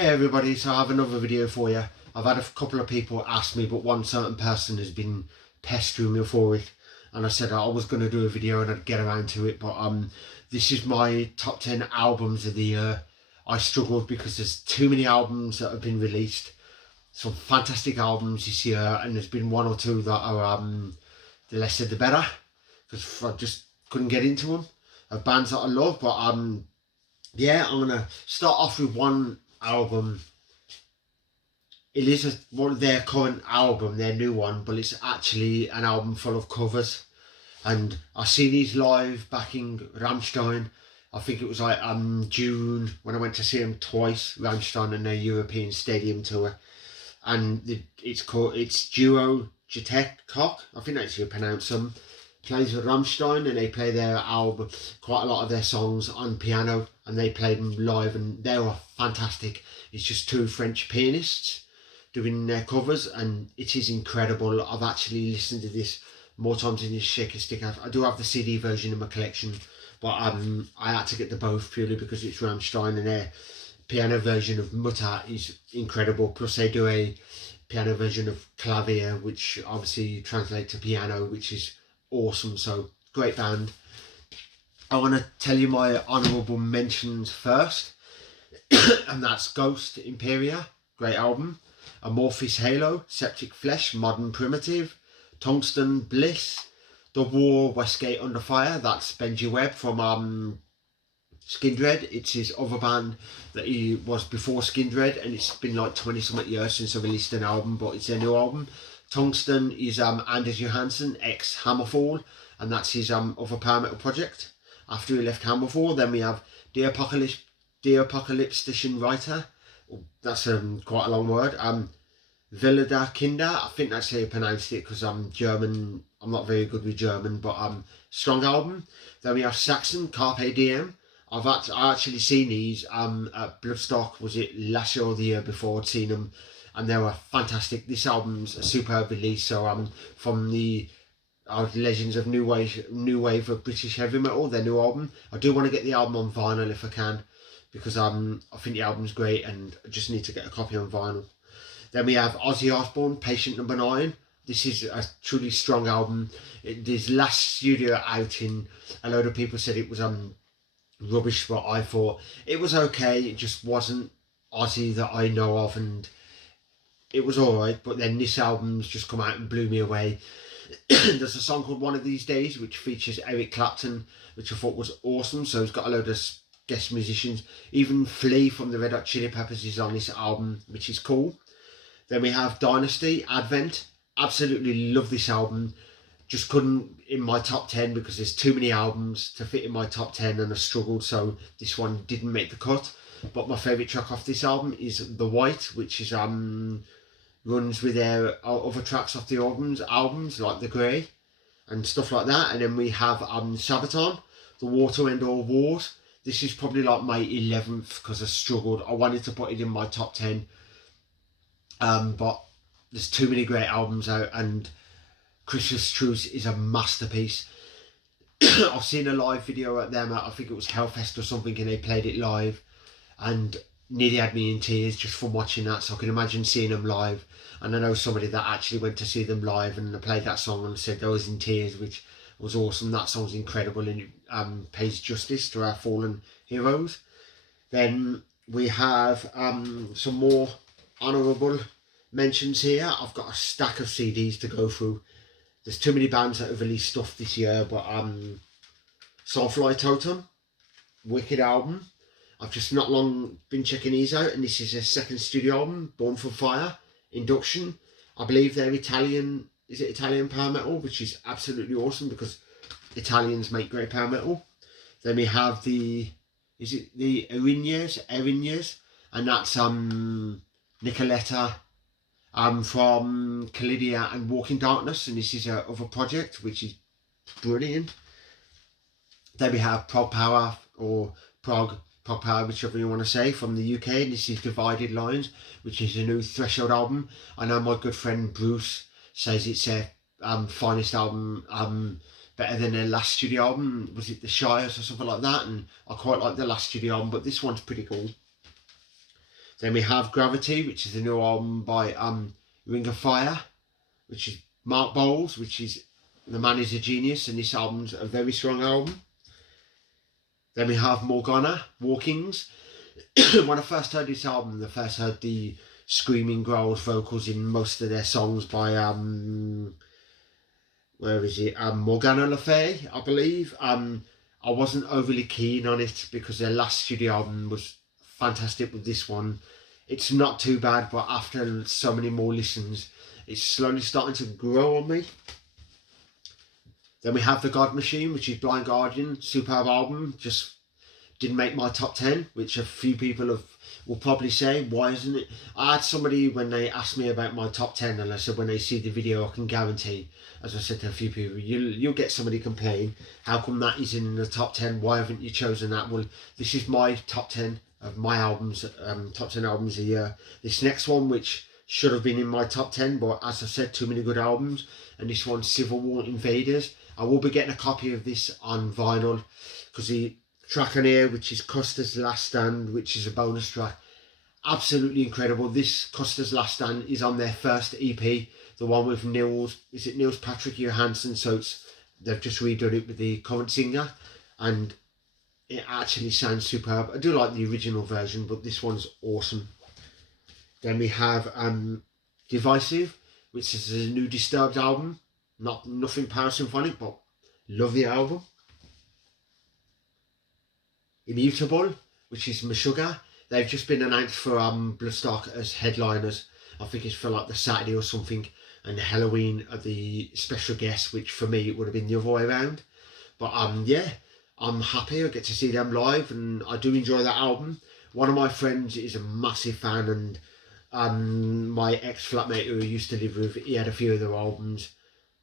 Hey everybody, so I have another video for you. I've had a couple of people ask me, but one certain person has been pestering me for it, and I said I was going to do a video and I'd get around to it, but this is my top 10 albums of the year. I struggled because there's too many albums that have been released, some fantastic albums this year, and there's been one or two that are the lesser the better, because I just couldn't get into them, of bands that I love. But yeah, I'm going to start off with one album. It is one of their current album, their new one, but it's actually an album full of covers. And I seen these live back in Rammstein. I think it was like June when I went to see them twice, Rammstein and their European stadium tour. And it's duo Cock, I think that's how you pronounce them. Plays with Rammstein, and they play their album, quite a lot of their songs on piano, and they played them live and they were fantastic. It's just two French pianists doing their covers, and it is incredible. I've actually listened to this more times than you shake a stick out. I do have the CD version in my collection, but I had to get the both purely because it's Rammstein, and their piano version of Mutter is incredible. Plus they do a piano version of Clavier, which obviously translates to piano, which is awesome. So great band. I want to tell you my honourable mentions first, and that's Ghost Imperia, great album. Amorphis Halo, Septic Flesh, Modern Primitive, Tungsten Bliss, The War, Westgate Under Fire, that's Benji Webb from Skindred. It's his other band that he was before Skindred, and it's been like 20 something years since I released an album, but it's their new album. Tungsten is Anders Johansson, ex Hammerfall, and that's his other power metal project after he left Hammerfall. Then we have The Apocalyptician Writer, that's quite a long word. Villada Kinder, I think that's how you pronounced it, because I'm German, I'm not very good with German, but strong album. Then we have Saxon, Carpe Diem. I actually seen these at Bloodstock, was it last year or the year before? I'd seen them, and they were fantastic. This album's a superb release. So from the Legends of New Wave of British Heavy Metal, their new album. I do want to get the album on vinyl if I can, because I think the album's great and I just need to get a copy on vinyl. Then we have Ozzy Osbourne, Patient Number 9. This is a truly strong album. His last studio outing, a load of people said it was rubbish, but I thought it was okay. It just wasn't Ozzy that I know of, and it was alright. But then this album's just come out and blew me away. There's a song called One of These Days which features Eric Clapton, which I thought was awesome. So it's got a load of guest musicians. Even Flea from the Red Hot Chili Peppers is on this album, which is cool. Then we have Dynasty, Advent. Absolutely love this album. Just couldn't in my top 10 because there's too many albums to fit in my top 10, and I struggled, so this one didn't make the cut. But my favourite track off this album is The White, which is runs with their other tracks off the albums like The Grey and stuff like that. And then we have Sabaton, The War to End All Wars. This is probably like my 11th because I struggled. I wanted to put it in my top 10, but there's too many great albums out, and Christmas Truce is a masterpiece. I've seen a live video at them at, I think it was Hellfest or something, and they played it live, and nearly had me in tears just from watching that. So I can imagine seeing them live. And I know somebody that actually went to see them live and they played that song and said they was in tears, which was awesome. That song's incredible, and it pays justice to our fallen heroes. Then we have some more honourable mentions here. I've got a stack of CDs to go through. There's too many bands that have released stuff this year, but Soulfly Totem, wicked album. I've just not long been checking these out, and this is their second studio album, Born from Fire, Induction. I believe they're Italian, is it Italian power metal, which is absolutely awesome because Italians make great power metal. Then we have the Erinyes, and that's Nicoletta from Calidia and Walking Darkness, and this is her other project, which is brilliant. Then we have Prog Power, or Prog Power, whichever you want to say, from the UK, and this is Divided Lines, which is a new Threshold album. I know my good friend Bruce says it's their finest album, better than their last studio album. Was it The Shires or something like that? And I quite like the last studio album, but this one's pretty cool. Then we have Gravity, which is a new album by Ring of Fire, which is Mark Bowles, which is, the man is a genius, and this album's a very strong album. Then we have Morgana, Walkings. When I first heard this album, I first heard the screaming growls vocals in most of their songs by where is it? Morgana Le Fay, I believe. I wasn't overly keen on it because their last studio album was fantastic. With this one, it's not too bad, but after so many more listens, it's slowly starting to grow on me. Then we have The God Machine, which is Blind Guardian, superb album. Just didn't make my top 10, which a few people will probably say, why isn't it? I had somebody, when they asked me about my top 10, and I said when they see the video, I can guarantee, as I said to a few people, you'll get somebody complain, how come that isn't in the top 10? Why haven't you chosen that? Well, this is my top 10 of my albums, top 10 albums a year. This next one, which should have been in my top 10, but as I said, too many good albums. And this one's Civil War Invaders. I will be getting a copy of this on vinyl, because the track on here, which is Custer's Last Stand, which is a bonus track, absolutely incredible. This Custer's Last Stand is on their first EP, the one with Nils Patrick Johansson. So they've just redone it with the current singer, and it actually sounds superb. I do like the original version, but this one's awesome. Then we have Divisive, which is a new Disturbed album. Nothing PowerSymphonic, but love the album. Immutable, which is Meshuggah. They've just been announced for Bloodstock as headliners. I think it's for like the Saturday or something, and Halloween are the special guests, which for me it would have been the other way around. But yeah, I'm happy I get to see them live, and I do enjoy that album. One of my friends is a massive fan, and my ex-flatmate who I used to live with, he had a few of their albums.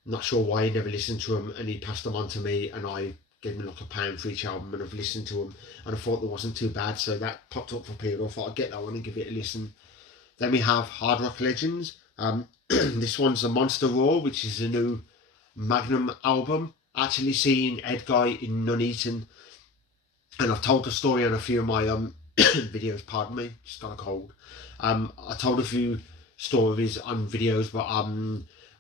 Not sure why he never listened to them, and he passed them on to me, and I gave me like £1 for each album, and I've listened to them, and I thought they wasn't too bad, so that popped up for people. I thought I'd get that one and give it a listen. Then we have Hard Rock Legends. This one's a Monster Raw, which is a new Magnum album. Actually seeing Ed Guy in Nuneaton, and I've told the story on a few of my videos, pardon me, just got a cold. I told a few stories on videos, but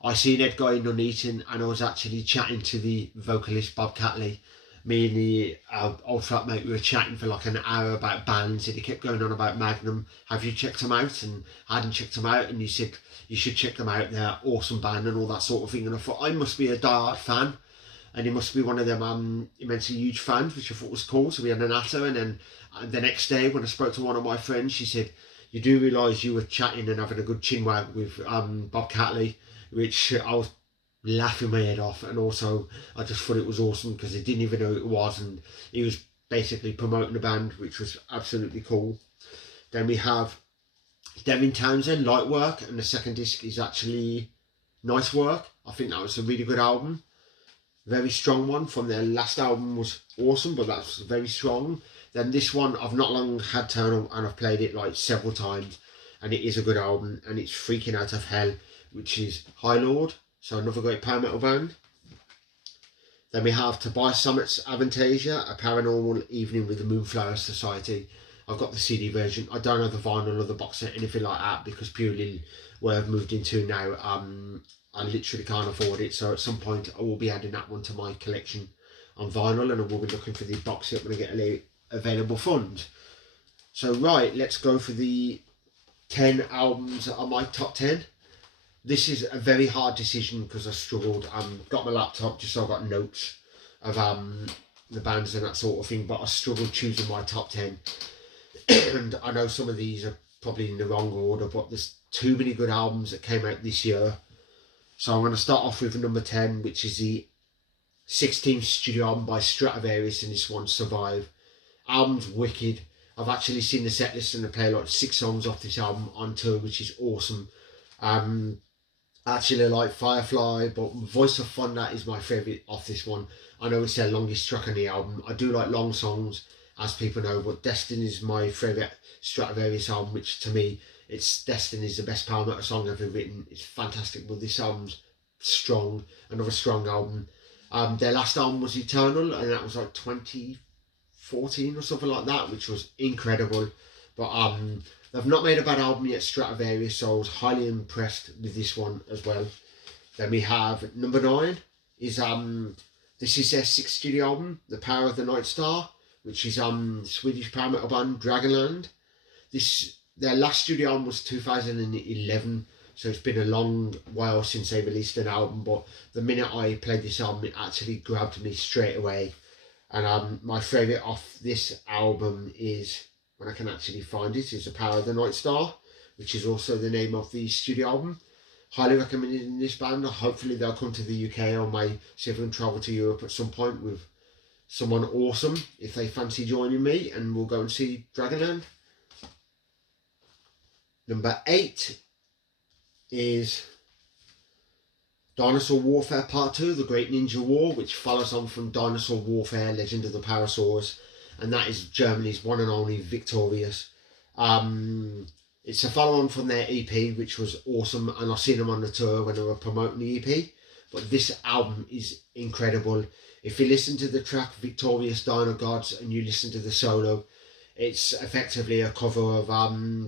I seen Ed Guy in Nuneaton, and I was actually chatting to the vocalist Bob Catley. Me and the old flatmate, we were chatting for like an hour about bands, and he kept going on about Magnum. Have you checked them out? And I hadn't checked them out, and he said you should check them out, they're awesome band and all that sort of thing. And I thought I must be a diehard fan, and he must be one of them immensely huge fans, which I thought was cool. So we had an natter, and then the next day when I spoke to one of my friends, she said, you do realise you were chatting and having a good chinwag with Bob Catley, which I was laughing my head off, and also I just thought it was awesome because he didn't even know who it was, and he was basically promoting the band, which was absolutely cool. Then we have Devin Townsend, Light Work, and the second disc is actually Nice Work. I think that was a really good album, very strong one. From their last album was awesome, but that's very strong. Then this one I've not long had turned on, and I've played it like several times, and it is a good album, and it's Freaking Out of Hell, which is High Lord, so another great power metal band. Then we have Tobias Sammet's Avantasia, A Paranormal Evening with the Moonflower Society. I've got the CD version. I don't have the vinyl or the box set, anything like that, because purely where I've moved into now, I literally can't afford it. So at some point I will be adding that one to my collection on vinyl, and I will be looking for the box set when I get available funds. So right, let's go for the 10 albums that are my top 10. This is a very hard decision because I struggled. Got my laptop just so I got notes of the bands and that sort of thing, but I struggled choosing my top 10. And I know some of these are probably in the wrong order, but there's too many good albums that came out this year. So I'm going to start off with number 10, which is the 16th studio album by Stratovarius, and this one, Survive. Album's wicked. I've actually seen the set list, and they play like 6 songs off this album on tour, which is awesome. Actually, I like Firefly, but Voice of Thunder is my favourite off this one. I know it's their longest track on the album. I do like long songs, as people know, but Destiny is my favourite Stratovarius album, which to me, Destiny is the best power metal song ever written. It's fantastic, but this album's strong, another strong album. Their last album was Eternal, and that was like 2014 or something like that, which was incredible. But They've not made a bad album yet, Stratovarius, so I was highly impressed with this one as well. Then we have number 9 is this is their 6th studio album, The Power of the Night Star, which is Swedish power metal band Dragonland. Their last studio album was 2011, so it's been a long while since they released an album, but the minute I played this album, it actually grabbed me straight away. And my favourite off this album is, when I can actually find it, is The Power of the Night Star, which is also the name of the studio album. Highly recommended this band. Hopefully they'll come to the UK, or may see if we can travel to Europe at some point with someone awesome if they fancy joining me, and we'll go and see Dragonland. Number 8 is Dinosaur Warfare Part 2, The Great Ninja War, which follows on from Dinosaur Warfare, Legend of the Parasaurs, and that is Germany's one and only Victorious. It's a follow-on from their EP, which was awesome, and I've seen them on the tour when they were promoting the EP, but this album is incredible. If you listen to the track Victorious Dino Gods and you listen to the solo, it's effectively a cover of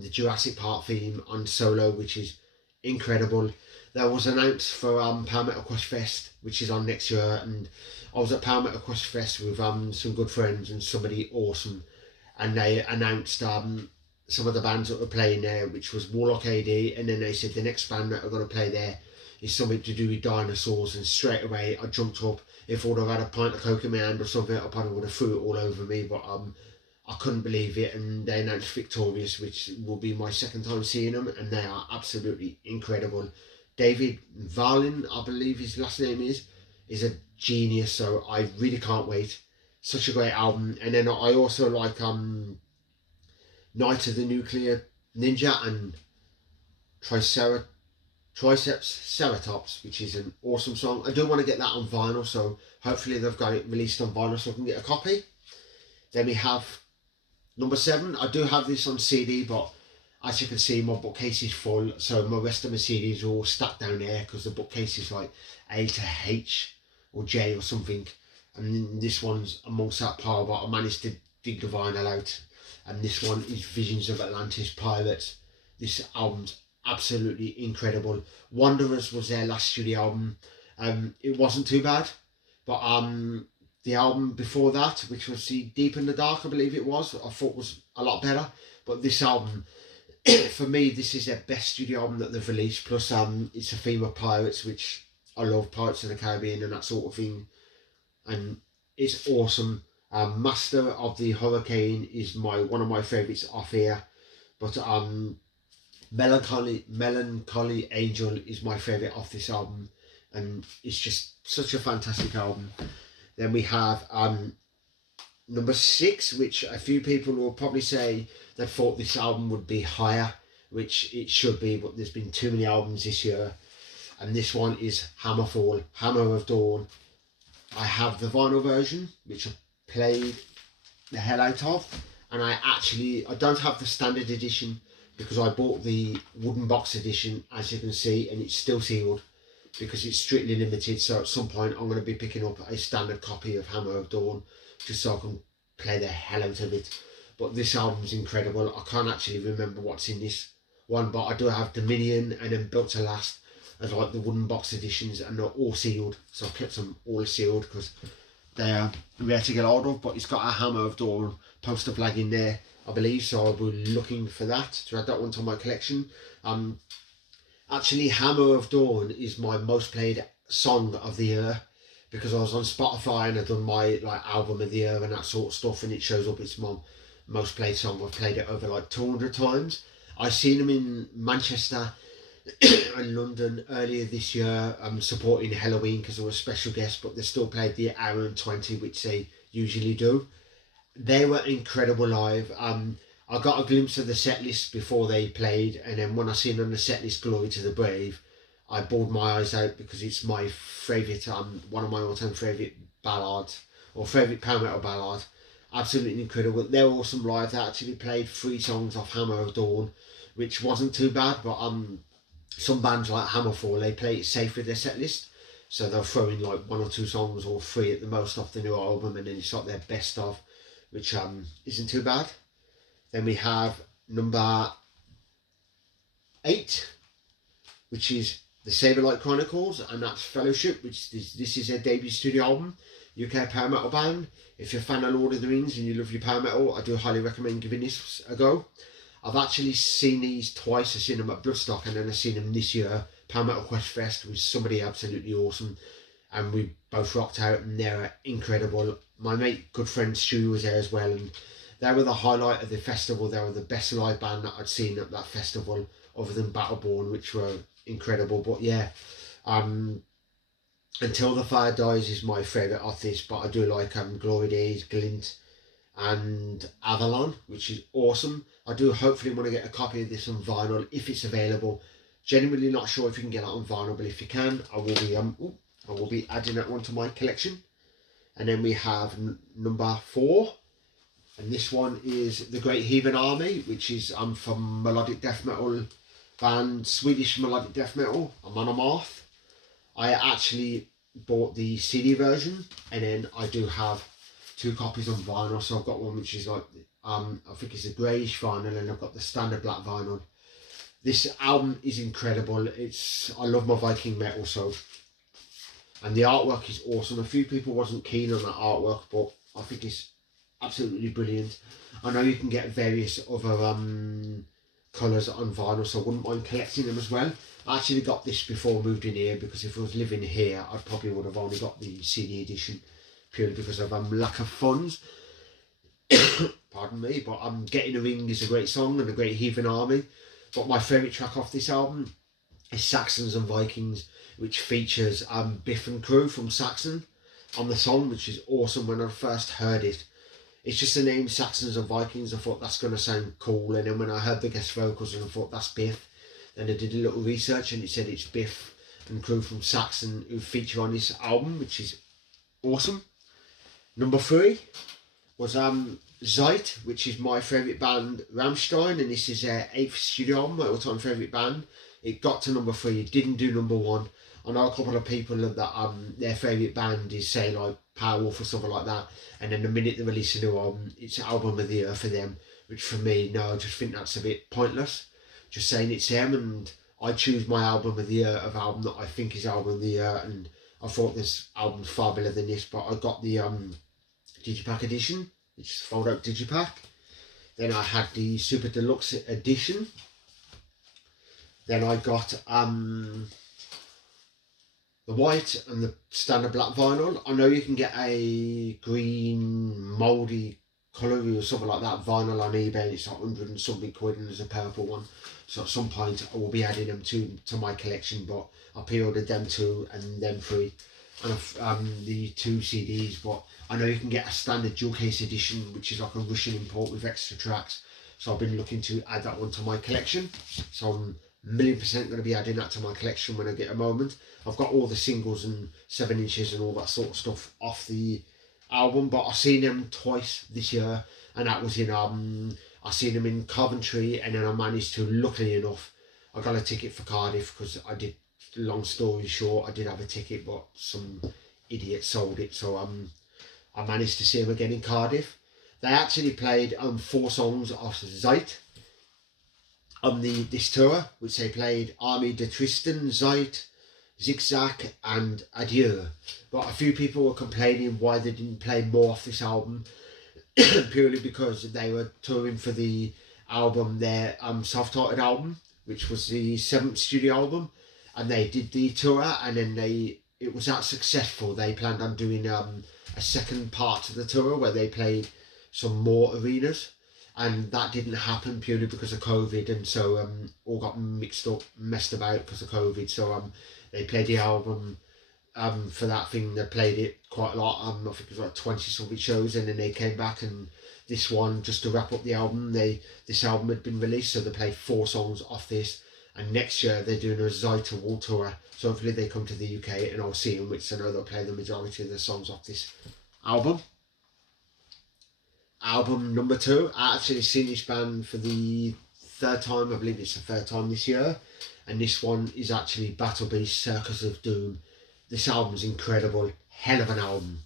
the Jurassic Park theme on solo, which is incredible. There was announced for Power Metal Crush Fest, which is on next year, and I was at Power Metal Crush Fest with some good friends and somebody awesome, and they announced some of the bands that were playing there, which was Warlock AD, and then they said the next band that are going to play there is something to do with dinosaurs, and straight away I jumped up. If I would have had a pint of Coke in my hand or something, I probably would have threw it all over me, but I couldn't believe it, and they announced Victorious, which will be my second time seeing them, and they are absolutely incredible. David Valin, I believe his last name is a genius, so I really can't wait. Such a great album. And then I also like Night of the Nuclear Ninja and Triceps Ceratops, which is an awesome song. I do want to get that on vinyl, so hopefully they've got it released on vinyl so I can get a copy. Then we have number 7. I do have this on CD, but as you can see, my bookcase is full, so my rest of my CDs are all stacked down there because the bookcase is like A to H or J or something, and this one's amongst that pile, but I managed to dig the vinyl out, and this one is Visions of Atlantis Pirates. This album's absolutely incredible. Wanderers was their last studio album. It wasn't too bad, but the album before that, which was the Deep in the Dark, I believe it was, I thought was a lot better. But this album, for me, this is their best studio album that they've released. Plus, it's a theme of pirates, which I love, Pirates of the Caribbean and that sort of thing, and it's awesome. Master of the Hurricane is one of my favourites off here, but Melancholy Angel is my favourite off this album, and it's just such a fantastic album. Then we have number 6, which a few people will probably say they thought this album would be higher, which it should be, but there's been too many albums this year, and this one is Hammerfall, Hammer of Dawn. I have the vinyl version, which I played the hell out of, and I don't have the standard edition because I bought the wooden box edition, as you can see, and it's still sealed because it's strictly limited. So at some point I'm going to be picking up a standard copy of Hammer of Dawn just so I can play the hell out of it. But this album's incredible. I can't actually remember what's in this one, but I do have Dominion and then Built to Last as like the wooden box editions, and they're all sealed, so I've kept them all sealed because they are rare to get hold of. But it's got a Hammer of Dawn poster flag in there, I believe, so I'll be looking for that to add that one to my collection. Actually, Hammer of Dawn is my most played song of the year because I was on Spotify and I've done my album of the year and that sort of stuff, and it shows up it's my most played song. I've played it over like 200 times. I seen them in Manchester and London earlier this year, supporting Halloween because they were a special guest, but they still played the hour and 20, which they usually do. They were incredible live. I got a glimpse of the set list before they played, and then when I seen on the set list Glory to the Brave, I bawled my eyes out because it's my favourite, one of my all-time favourite ballads, or favourite power metal ballad. Absolutely incredible. They were awesome live. They actually played 3 songs off Hammer of Dawn, which wasn't too bad, but some bands like Hammerfall, they play it safe with their set list, so they'll throw in like 1 or 2 songs or 3 at the most off the new album, and then it's like their best of, which isn't too bad. Then we have number 8, which is the Saberlight Chronicles, and that's Fellowship, which this is their debut studio album, UK power metal band. If you're a fan of Lord of the Rings and you love your power metal, I do highly recommend giving this a go. I've actually seen these twice. I've seen them at Bloodstock, and then I've seen them this year, Power Metal Quest Fest, with somebody absolutely awesome, and we both rocked out, and they're incredible. My mate, good friend Stu, was there as well, and they were the highlight of the festival. They were the best live band that I'd seen at that festival, other than Battleborn, which were incredible. But yeah, Until the Fire Dies is my favourite artist, but I do like Glory Days, Glint, and Avalon, which is awesome. I do hopefully want to get a copy of this on vinyl if it's available. Genuinely not sure if you can get it on vinyl, but if you can, I will be adding that one to my collection. And then we have number 4, and this one is The Great Heathen Army, which is from melodic death metal band, Swedish melodic death metal, Monomarth. I actually bought the CD version, and then I do have 2 copies on vinyl. So I've got one which is like I think it's a greyish vinyl, and I've got the standard black vinyl. This album is incredible. I love my Viking metal, so, and the artwork is awesome. A few people wasn't keen on that artwork, but I think it's absolutely brilliant. I know you can get various other colours on vinyl, so I wouldn't mind collecting them as well. I actually got this before I moved in here, because if I was living here, I probably would have only got the CD edition, purely because of lack of funds. Pardon me, but Getting a Ring is a great song, and The Great Heathen Army. But my favourite track off this album is Saxons and Vikings, which features Biff and Crew from Saxon on the song, which is awesome. When I first heard it, it's just the name Saxons and Vikings, I thought that's going to sound cool, and then when I heard the guest vocals, and I thought that's Biff, then I did a little research, and it said it's Biff and Crew from Saxon who feature on this album, which is awesome. Number 3 was Zeit, which is my favourite band, Rammstein, and this is their 8th studio album, my all-time favourite band. It got to number 3, it didn't do number 1. I know a couple of people that their favourite band is, say, like Powerwolf or something like that, and then the minute they release a new album, it's album of the year for them, which for me, no, I just think that's a bit pointless, just saying it's them, and I choose my album of the year of album that I think is album of the year, and I thought this album's far better than this, but I got the Digipack edition, which is fold out Digipack. Then I had the Super Deluxe edition. Then I got the white and the standard black vinyl. I know you can get a green mouldy colour or something like that vinyl on eBay, and it's like 100 and something quid, and there's a purple one. So at some point I will be adding them to my collection, but I pre-ordered them 2 and them 3. And the 2 CDs, but I know you can get a standard jewel case edition, which is like a Russian import with extra tracks, so I've been looking to add that one to my collection, so I'm 1,000,000% going to be adding that to my collection when I get a moment. I've got all the singles and 7 inches and all that sort of stuff off the album, but I've seen them twice this year, and that was in I seen them in Coventry, and then I managed to, luckily enough, I got a ticket for Cardiff, because I did, long story short, I did have a ticket, but some idiot sold it, so I managed to see them again in Cardiff. They actually played 4 songs off Zeit on this tour, which they played Army de Tristan, Zeit, Zigzag and Adieu. But a few people were complaining why they didn't play more off this album, purely because they were touring for the album, their self-titled album, which was the 7th studio album, and they did the tour, and then it was that successful, they planned on doing a second part to the tour where they played some more arenas, and that didn't happen purely because of COVID, and so all got messed about because of COVID. So they played the album for that thing. They played it quite a lot. I think it was like 20 something shows, and then they came back, and this one, just to wrap up the album, this album had been released, so they played 4 songs off this, and next year they're doing a Zeit World Tour, so hopefully they come to the UK and I'll see them, which I know they'll play the majority of the songs off this album. Album number 2, I actually seen this band for the 3rd time, I believe it's the 3rd time this year, and this one is actually Battle Beast Circus of Doom. This album's incredible, hell of an album.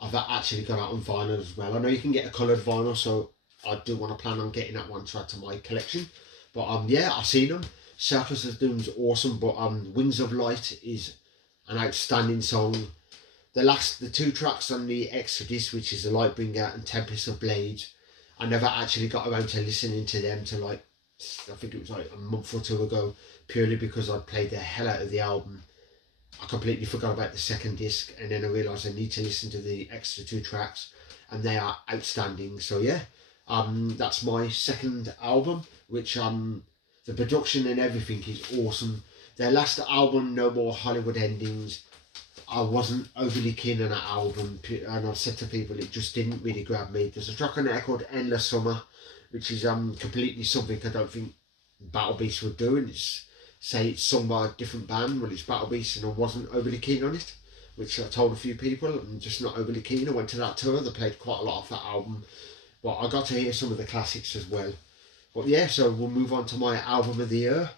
I've actually got it on vinyl as well. I know you can get a coloured vinyl, so I do want to plan on getting that one to add to my collection. But yeah, I've seen them. Circus of Doom's awesome, but Wings of Light is an outstanding song. The two tracks on the extra disc, which is The Lightbringer and Tempest of Blades, I never actually got around to listening to them till like, I think it was like a month or two ago, purely because I played the hell out of the album. I completely forgot about the second disc, and then I realised I need to listen to the extra two tracks, and they are outstanding. So yeah, that's my second album, which the production and everything is awesome. Their last album, No More Hollywood Endings, I wasn't overly keen on that album, and I've said to people it just didn't really grab me. There's a track on there called Endless Summer, which is completely something I don't think Battle Beast would do, and it's sung by a different band. Well, it's Battle Beast, and I wasn't overly keen on it, which I told a few people. I'm just not overly keen. I went to that tour, they played quite a lot of that album, but I got to hear some of the classics as well. But yeah, so we'll move on to my album of the year.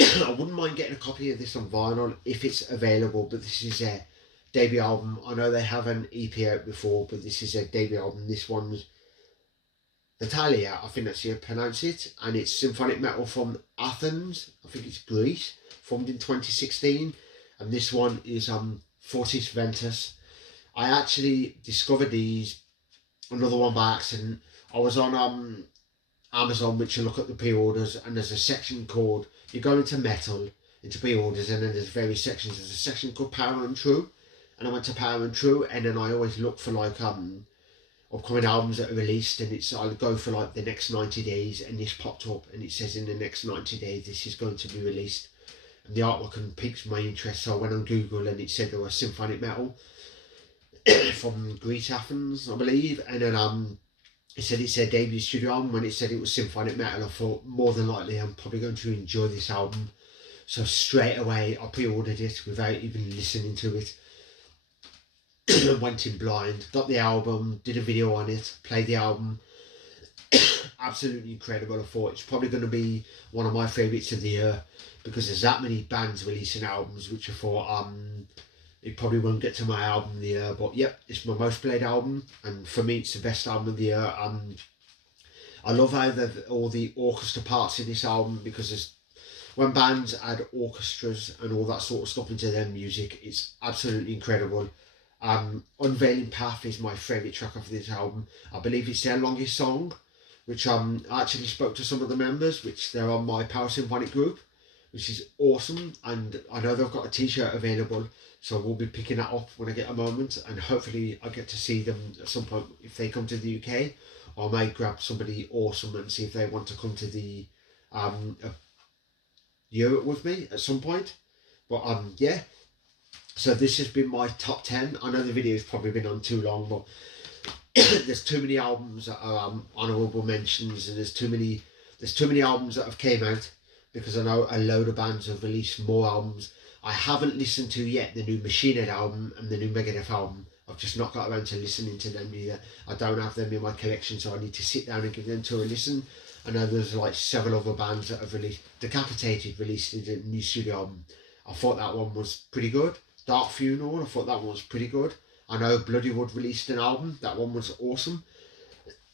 I wouldn't mind getting a copy of this on vinyl if it's available, but this is a debut album. I know they have an EP out before, but this is a debut album. This one's Natalia, I think that's how you pronounce it, and it's symphonic metal from Athens, I think it's Greece, formed in 2016, and this one is Fortis Ventus. I actually discovered another one by accident. I was on Amazon, which you look at the pre-orders, and there's a section called, you go into metal, into pre-orders, and then there's various sections. There's a section called Power and True, and I went to Power and True, and then I always look for like upcoming albums that are released, and I'll go for like the next 90 days, and this popped up, and it says in the next 90 days this is going to be released, and the artwork piqued my interest, so I went on Google, and it said there was symphonic metal from Greece, Athens, I believe, and then it said it's their debut studio album. When it said it was symphonic metal, I thought more than likely I'm probably going to enjoy this album. So straight away I pre-ordered it without even listening to it. Went in blind, got the album, did a video on it, played the album. Absolutely incredible. I thought it's probably going to be one of my favourites of the year, because there's that many bands releasing albums, which I thought it probably won't get to my album of the year, but yep, it's my most played album, and for me it's the best album of the year. I love how all the orchestra parts in this album, because when bands add orchestras and all that sort of stuff into their music, it's absolutely incredible. Unveiling Path is my favourite track of this album. I believe it's their longest song, which I actually spoke to some of the members, which they're on my PowerSymphonic group, which is awesome, and I know they've got a t-shirt available, so we'll be picking that up when I get a moment, and hopefully I get to see them at some point if they come to the UK. I might grab somebody awesome and see if they want to come to the Europe with me at some point. But yeah, so this has been my top 10. I know the video's probably been on too long, but there's too many albums that are honourable mentions, and there's too many albums that have came out, because I know a load of bands have released more albums. I haven't listened to yet the new Machine Head album and the new Megadeth album. I've just not got around to listening to them either. I don't have them in my collection, so I need to sit down and give them to a listen. I know there's like several other bands that have released. Decapitated released a new studio album. I thought that one was pretty good. Dark Funeral, I thought that one was pretty good. I know Bloodywood released an album. That one was awesome.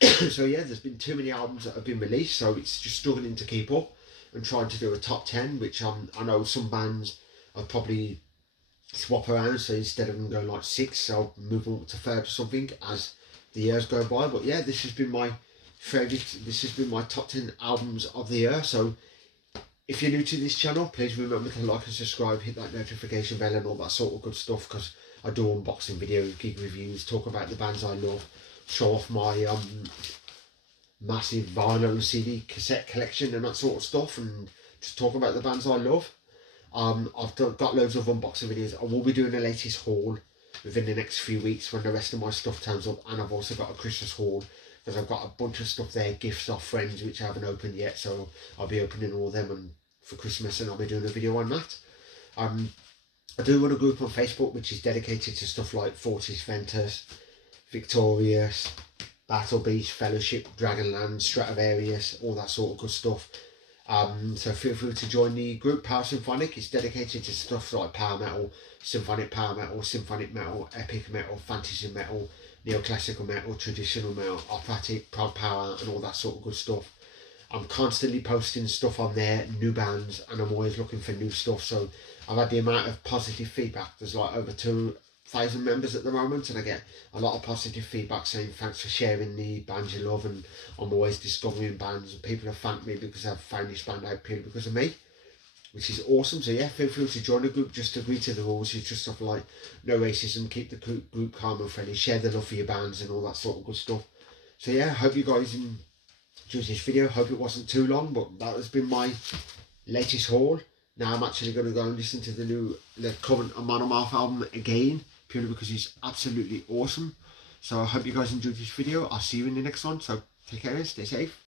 So yeah, there's been too many albums that have been released, so it's just struggling to keep up and trying to do a top 10, which I know some bands I'll probably swap around, so instead of them going like 6, I'll move on to 3rd or something as the years go by. But yeah, this has been my top 10 albums of the year. So if you're new to this channel, please remember to like and subscribe, hit that notification bell and all that sort of good stuff, because I do unboxing videos, gig reviews, talk about the bands I love, show off my massive vinyl and CD cassette collection and that sort of stuff, and just talk about the bands I love. I've got loads of unboxing videos. I will be doing the latest haul within the next few weeks when the rest of my stuff turns up, and I've also got a Christmas haul, because I've got a bunch of stuff there, gifts off friends which I haven't opened yet, so I'll be opening all them and for Christmas, and I'll be doing a video on that. I do run a group on Facebook which is dedicated to stuff like Fortis Ventus, Victorious, Battle Beast, Fellowship, Dragonland, Stratovarius, all that sort of good stuff. So feel free to join the group. PowerSymphonic is dedicated to stuff like power metal, symphonic power metal, symphonic metal, epic metal, fantasy metal, neoclassical metal, traditional metal, operatic, prog power, and all that sort of good stuff. I'm constantly posting stuff on there, new bands, and I'm always looking for new stuff. So I've had the amount of positive feedback. There's like over 2,000 members at the moment, and I get a lot of positive feedback saying thanks for sharing the bands you love, and I'm always discovering bands, and people have thanked me because I've found this band out purely because of me, which is awesome. So yeah, feel free to join the group. Just agree to the rules. It's just stuff like no racism, keep the group calm and friendly, share the love for your bands and all that sort of good stuff. So yeah, hope you guys enjoyed this video. Hope it wasn't too long, but that has been my latest haul. Now I'm actually going to go and listen to the current Monomorph album again, purely because it's absolutely awesome. So I hope you guys enjoyed this video. I'll see you in the next one. So take care, stay safe.